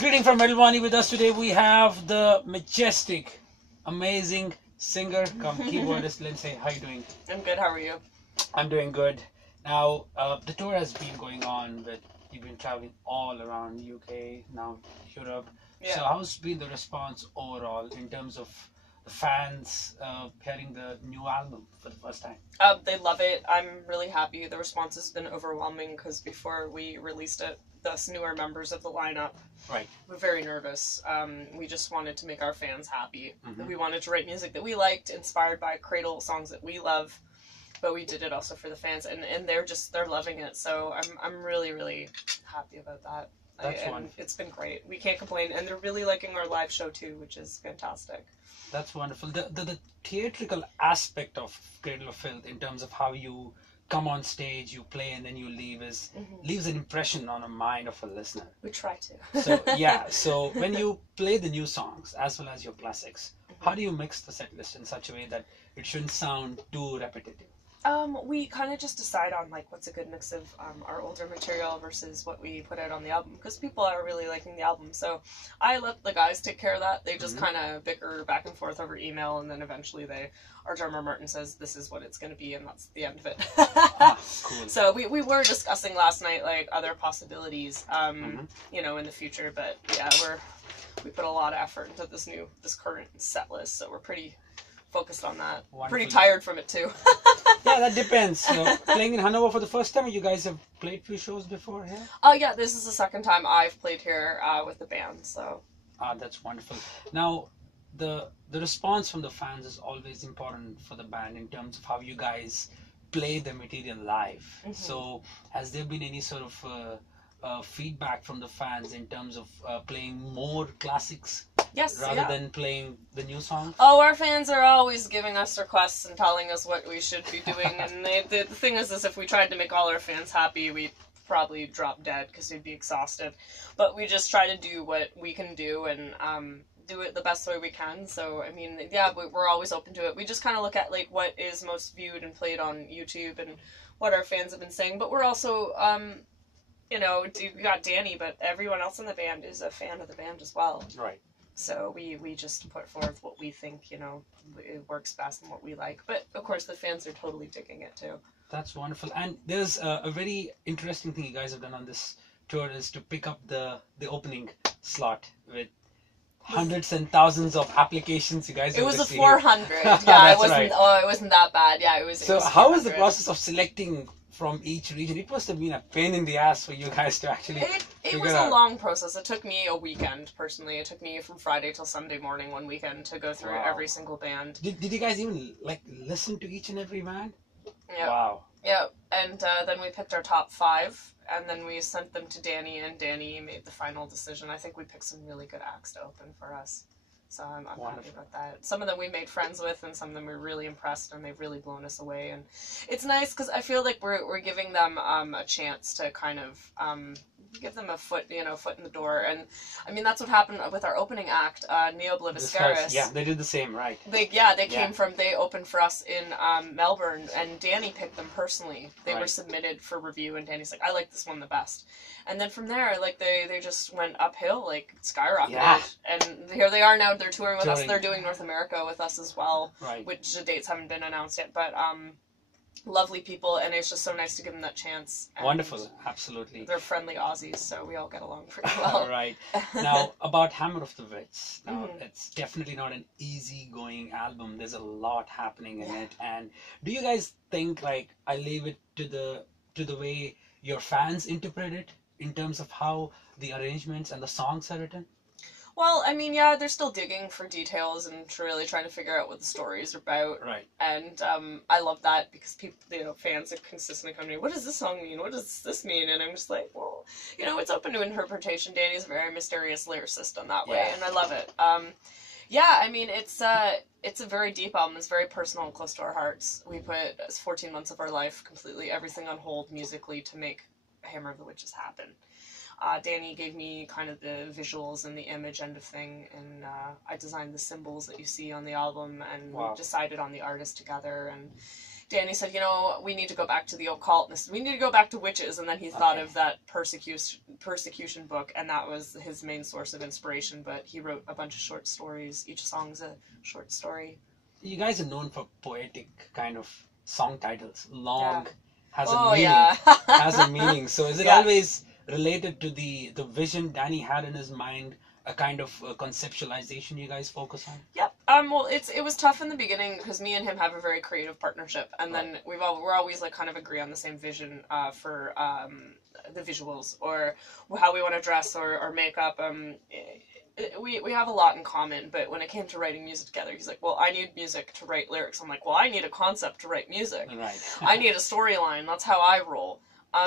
Greeting from Wani. With us today we have the majestic, amazing singer come keyboardist Lindsay. How are you doing? I'm good, how are you? I'm doing good. Now, the tour has been going on, but you've been traveling all around UK, now Europe. Yeah. So how's been the response overall in terms of the fans hearing the new album for the first time? They love it. I'm really happy. The response has been overwhelming because before we released it, us newer members of the lineup were very nervous. We just wanted to make our fans happy. We wanted to write music that we liked, inspired by Cradle songs that we love, but we did it also for the fans, and they're loving it. So I'm really, really happy about that. That's wonderful. It's been great. We can't complain, and they're really liking our live show too, which is fantastic. That's wonderful. The theatrical aspect of Cradle of Filth, in terms of how you come on stage, you play, and then you leave, leaves an impression on a mind of a listener. We try to. So yeah. So when you play the new songs as well as your classics, how do you mix the set list in such a way that it shouldn't sound too repetitive? We kind of just decide on like what's a good mix of our older material versus what we put out on the album, because people are really liking the album. So I let the guys take care of that. They just kind of bicker back and forth over email, and then eventually our drummer Martin says this is what it's going to be, and that's the end of it. Cool. So we were discussing last night like other possibilities, you know, in the future. But yeah, we put a lot of effort into this current set list, so we're pretty focused on that. Wonderful. Pretty tired from it too. Yeah, that depends. So, playing in Hanover for the first time, you guys have played few shows before here? Oh yeah, this is the second time I've played here with the band. So. That's wonderful. Now, the response from the fans is always important for the band in terms of how you guys play the material live. So, has there been any sort of feedback from the fans in terms of playing more classics? Yes, rather than playing the new songs? Oh, our fans are always giving us requests and telling us what we should be doing. And the thing is if we tried to make all our fans happy, we'd probably drop dead because we'd be exhausted. But we just try to do what we can do and do it the best way we can. So, I mean, yeah, we're always open to it. We just kind of look at like what is most viewed and played on YouTube and what our fans have been saying. But we're also, you know, we got Danny, but everyone else in the band is a fan of the band as well. Right. So we just put forth what we think, you know, it works best and what we like. But, of course, the fans are totally digging it, too. That's wonderful. And there's a very interesting thing you guys have done on this tour is to pick up the opening slot with hundreds and thousands of applications you guys have received. It was a 400. Yeah, it wasn't, right. Oh, it wasn't that bad. Yeah, it was. So how was the process of selecting from each region? It must have been a pain in the ass for you guys to actually It was a long process. It took me a weekend, personally. It took me from Friday till Sunday morning one weekend to go through every single band. Did you guys even, like, listen to each and every band? Yeah. Wow. Yeah, and then we picked our top 5, and then we sent them to Danny, and Danny made the final decision. I think we picked some really good acts to open for us. So I'm happy about that. Some of them we made friends with, and some of them we were really impressed, and they've really blown us away. And it's nice because I feel like we're giving them a chance to kind of give them a foot in the door. And I mean that's what happened with our opening act, NE OBLIVISCARIS. Yeah, they did the same, right? They opened for us in Melbourne, and Danny picked them personally. They were submitted for review, and Danny's like, I like this one the best. And then from there, like, they just went uphill, like, skyrocketed. Yeah. And here they are now, they're touring with us. They're doing North America with us as well, which the dates haven't been announced yet. But, lovely people, and it's just so nice to give them that chance. And wonderful, absolutely. They're friendly Aussies, so we all get along pretty well. Right. Now, about Hammer of the Wits. Now, it's definitely not an easy-going album. There's a lot happening in it. And do you guys think, like, I leave it to the way your fans interpret it in terms of how the arrangements and the songs are written? Well, I mean, yeah, they're still digging for details and really trying to figure out what the story is about. Right. And I love that because people, you know, fans are consistently coming to me, what does this song mean? What does this mean? And I'm just like, well, you know, it's open to interpretation. Danny's a very mysterious lyricist on that way, and I love it. Yeah, I mean, it's a very deep album. It's very personal and close to our hearts. We put 14 months of our life, completely everything on hold musically to make Hammer of the Witches happen. Danny gave me kind of the visuals and the image end of thing, and I designed the symbols that you see on the album, and we decided on the artist together, and Danny said, you know, we need to go back to the occult. We need to go back to witches. And then he thought of that persecution book, and that was his main source of inspiration. But he wrote a bunch of short stories. Each song's a short story. You guys are known for poetic kind of song titles. Long has a meaning. Yeah. Has a meaning. So is it always related to the vision Danny had in his mind? A kind of conceptualization you guys focus on? Yep. Well, it was tough in the beginning because me and him have a very creative partnership, and then we're always like kind of agree on the same vision for the visuals or how we want to dress or makeup. We have a lot in common, but when it came to writing music together, he's like, well, I need music to write lyrics. I'm like, well, I need a concept to write music. Right. I need a storyline. That's how I roll.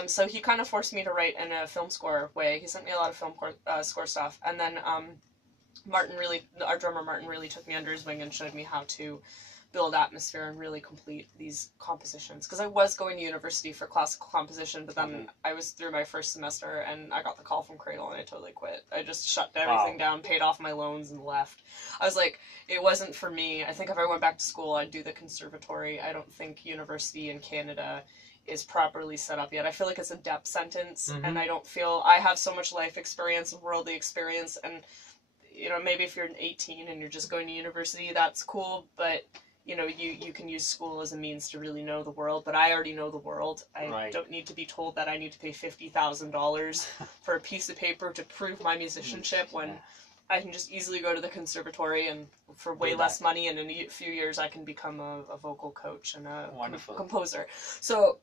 So he kind of forced me to write in a film score way. He sent me a lot of film score stuff. And then our drummer Martin really took me under his wing and showed me how to build atmosphere and really complete these compositions. Because I was going to university for classical composition, but then I was through my first semester and I got the call from Cradle and I totally quit. I just shut everything down, paid off my loans, and left. I was like, it wasn't for me. I think if I went back to school, I'd do the conservatory. I don't think university in Canada is properly set up yet. I feel like it's a depth sentence, and I don't feel I have so much life experience and worldly experience, and you know, maybe if you're 18 and you're just going to university, that's cool, but you know, you can use school as a means to really know the world, but I already know the world. I don't need to be told that I need to pay $50,000 for a piece of paper to prove my musicianship when I can just easily go to the conservatory and for way less money, and in a few years I can become a vocal coach and a composer. So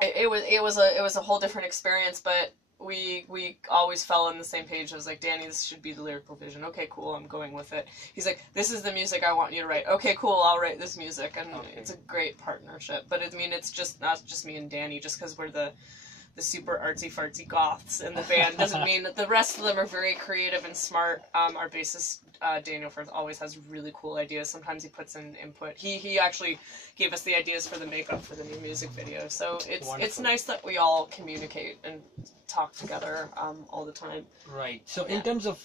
it was a whole different experience, but we always fell on the same page. I was like, Danny, this should be the lyrical vision. Okay, cool, I'm going with it. He's like, this is the music I want you to write. Okay, cool, I'll write this music, and it's a great partnership. But I mean, it's just not just me and Danny, just because we're the super artsy-fartsy goths in the band doesn't mean that the rest of them are very creative and smart. Our bassist, Daniel Firth, always has really cool ideas. Sometimes he puts in input. He actually gave us the ideas for the makeup for the new music video. So it's nice that we all communicate and talk together all the time. Right. So in terms of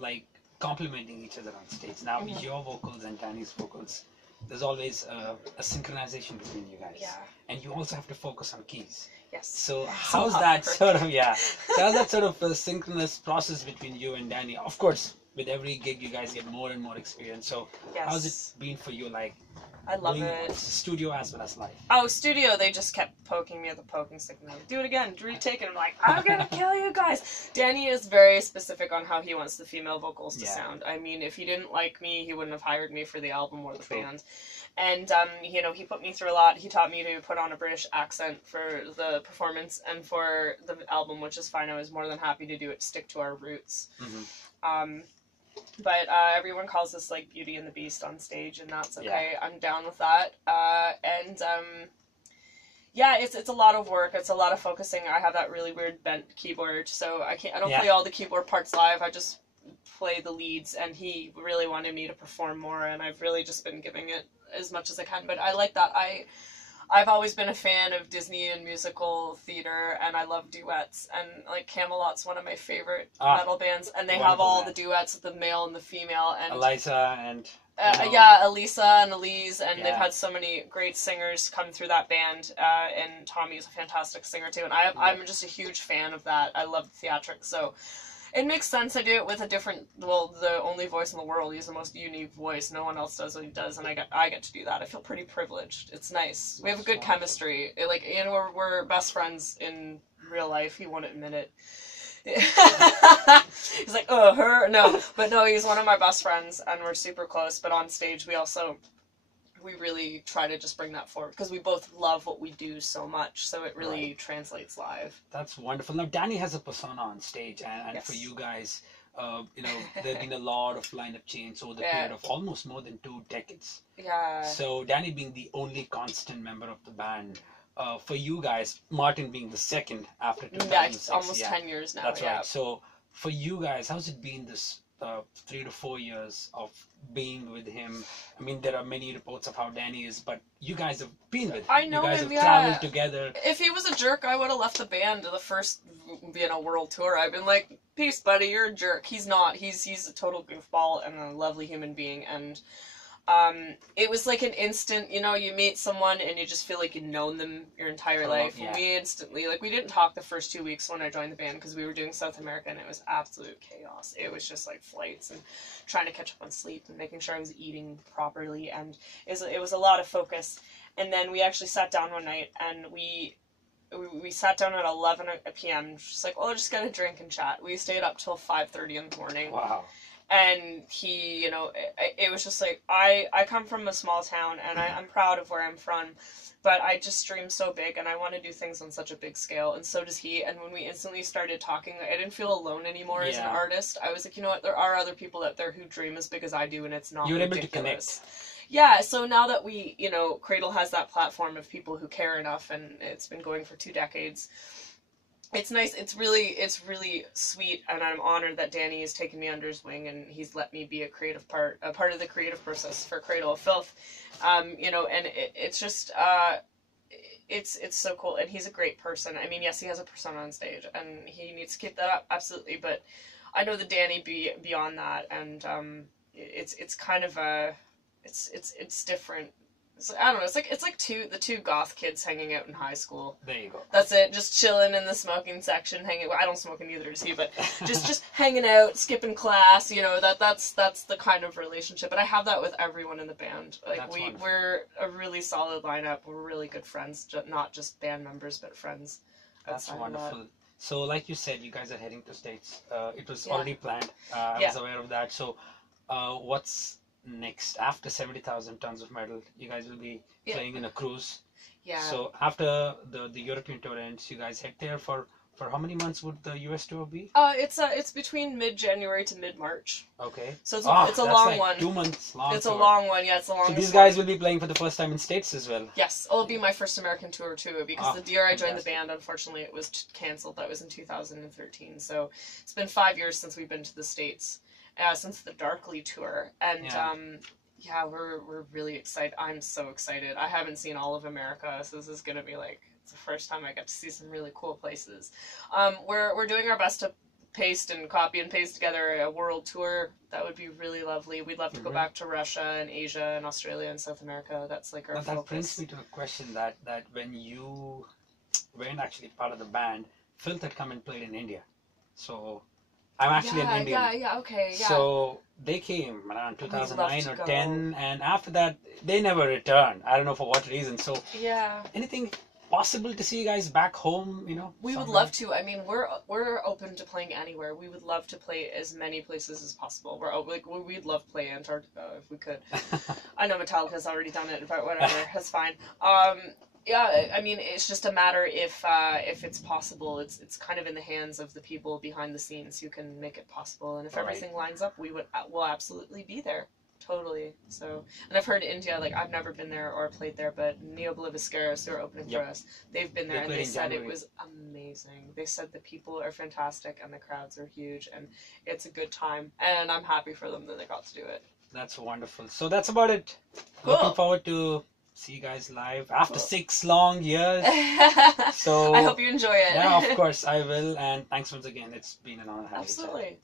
like complementing each other on stage, now your vocals and Danny's vocals, there's always a synchronization between you guys. Yeah. And you also have to focus on keys. Yes. So how's that sort of a synchronous process between you and Danny? Of course, with every gig you guys get more and more experience. So how's it been for you, like I love it. Studio as well as live? Oh, studio, they just kept poking me with a poking stick and they're like, do it again, retake it. I'm like, I'm gonna kill you guys. Danny is very specific on how he wants the female vocals to sound. I mean, if he didn't like me, he wouldn't have hired me for the album or the band. And, you know, he put me through a lot. He taught me to put on a British accent for the performance, and for the album, which is fine. I was more than happy to do it, stick to our roots. But everyone calls this, like, Beauty and the Beast on stage, and that's okay. I'm down with that. Yeah, it's a lot of work. It's a lot of focusing. I have that really weird bent keyboard, so I don't play all the keyboard parts live. I just play the leads, and he really wanted me to perform more, and I've really just been giving it as much as I can. But I like that. I've always been a fan of Disney and musical theater, and I love duets, and like Camelot's one of my favorite metal bands, and they have all the duets, the male and the female, and Elisa and Elisa and Elise, and they've had so many great singers come through that band, and Tommy's a fantastic singer too, and I'm just a huge fan of that. I love theatrics, so it makes sense. I do it with a different, well, the only voice in the world. He's the most unique voice. No one else does what he does, and I get to do that. I feel pretty privileged. It's nice. We have a good chemistry. We're best friends in real life. He won't admit it. He's like, oh, her? No. But no, he's one of my best friends, and we're super close. But on stage, we really try to just bring that forward, because we both love what we do so much, so it really translates live. That's wonderful. Now, Danny has a persona on stage, and for you guys, you know, there have been a lot of lineup change over the period of almost more than 2 decades. Yeah. So Danny being the only constant member of the band, for you guys, Martin being the second after 2006. Yeah, it's almost 10 years now. That's right. So for you guys, how's it been this 3 to 4 years of being with him? I mean, there are many reports of how Danny is, but you guys have been with him. I know you guys him, have traveled together. If he was a jerk, I would have left the band to the first, world tour. I've been like, peace, buddy, you're a jerk. He's not. He's a total goofball and a lovely human being, and It was like an instant, you know, you meet someone and you just feel like you've known them your entire life. Yeah. We instantly, like, we didn't talk the first 2 weeks when I joined the band because we were doing South America and it was absolute chaos. It was just like flights and trying to catch up on sleep and making sure I was eating properly, and it was a lot of focus. And then we actually sat down one night and we sat down at 11 p.m. just like, oh, just gonna drink and chat. We stayed up till 5:30 in the morning. Wow. And he, you know, it was just like, I come from a small town, and I'm proud of where I'm from, but I just dream so big, and I want to do things on such a big scale, and so does he. And when we instantly started talking, I didn't feel alone anymore as an artist. I was like, you know what, there are other people out there who dream as big as I do, and it's not ridiculous. You were able to connect. Yeah, so now that we, you know, Cradle has that platform of people who care enough, and it's been going for 2 decades, it's nice. It's really sweet, and I'm honored that Danny has taken me under his wing, and he's let me be a part of the creative process for Cradle of Filth. You know, and it's just it's so cool, and he's a great person. I mean, yes, he has a persona on stage, and he needs to keep that up, absolutely. But I know the Danny beyond that, and it's kind of it's different. I don't know. It's like the two goth kids hanging out in high school. There you go. That's it. Just chilling in the smoking section, hanging. Well, I don't smoke, and neither does he. But just hanging out, skipping class. You know, that's the kind of relationship. And I have that with everyone in the band. Like we're a really solid lineup. We're really good friends, not just band members, but friends. That's wonderful. So, like you said, you guys are heading to States. It was already planned. I was aware of that. So, what's next? After 70,000 tons of metal, you guys will be playing in a cruise. Yeah. So after the European tour ends, you guys head there for how many months would the US tour be? It's between mid-January to mid-March. Okay. So it's a long one. 2 months long. It's a long one. Yeah, it's the longest. So these guys will be playing for the first time in States as well. Yes, it'll be my first American tour too, because the year I joined the band, unfortunately, it was canceled. That was in 2013. So it's been 5 years since we've been to the States. Since the Darkly tour, and we're really excited. I'm so excited. I haven't seen all of America, so this is gonna be like, it's the first time I get to see some really cool places. We're doing our best to copy and paste together a world tour. That would be really lovely. We'd love to go back to Russia and Asia and Australia and South America. That's like our focus. That brings me to a question that when you weren't actually part of the band, Filth had come and played in India, so. I'm actually an Indian. Okay. So they came around 2009 or 10, and after that, they never returned. I don't know for what reason. So anything possible to see you guys back home? You know, we would love to. I mean, we're open to playing anywhere. We would love to play as many places as possible. We'd love to play Antarctica if we could. I know Metallica's already done it, but whatever, that's fine. Yeah, I mean, it's just a matter if it's possible. It's kind of in the hands of the people behind the scenes who can make it possible. And if everything lines up, we'll absolutely be there. Totally. So, and I've heard India, like, I've never been there or played there, but NE OBLIVISCARIS, who are opening for us, they've been there, and they said it was amazing. They said the people are fantastic and the crowds are huge, and it's a good time. And I'm happy for them that they got to do it. That's wonderful. So that's about it. Cool. Looking forward to see you guys live after 6 long years. So I hope you enjoy it. Yeah, of course I will. And thanks once again. It's been an honor having you. Absolutely.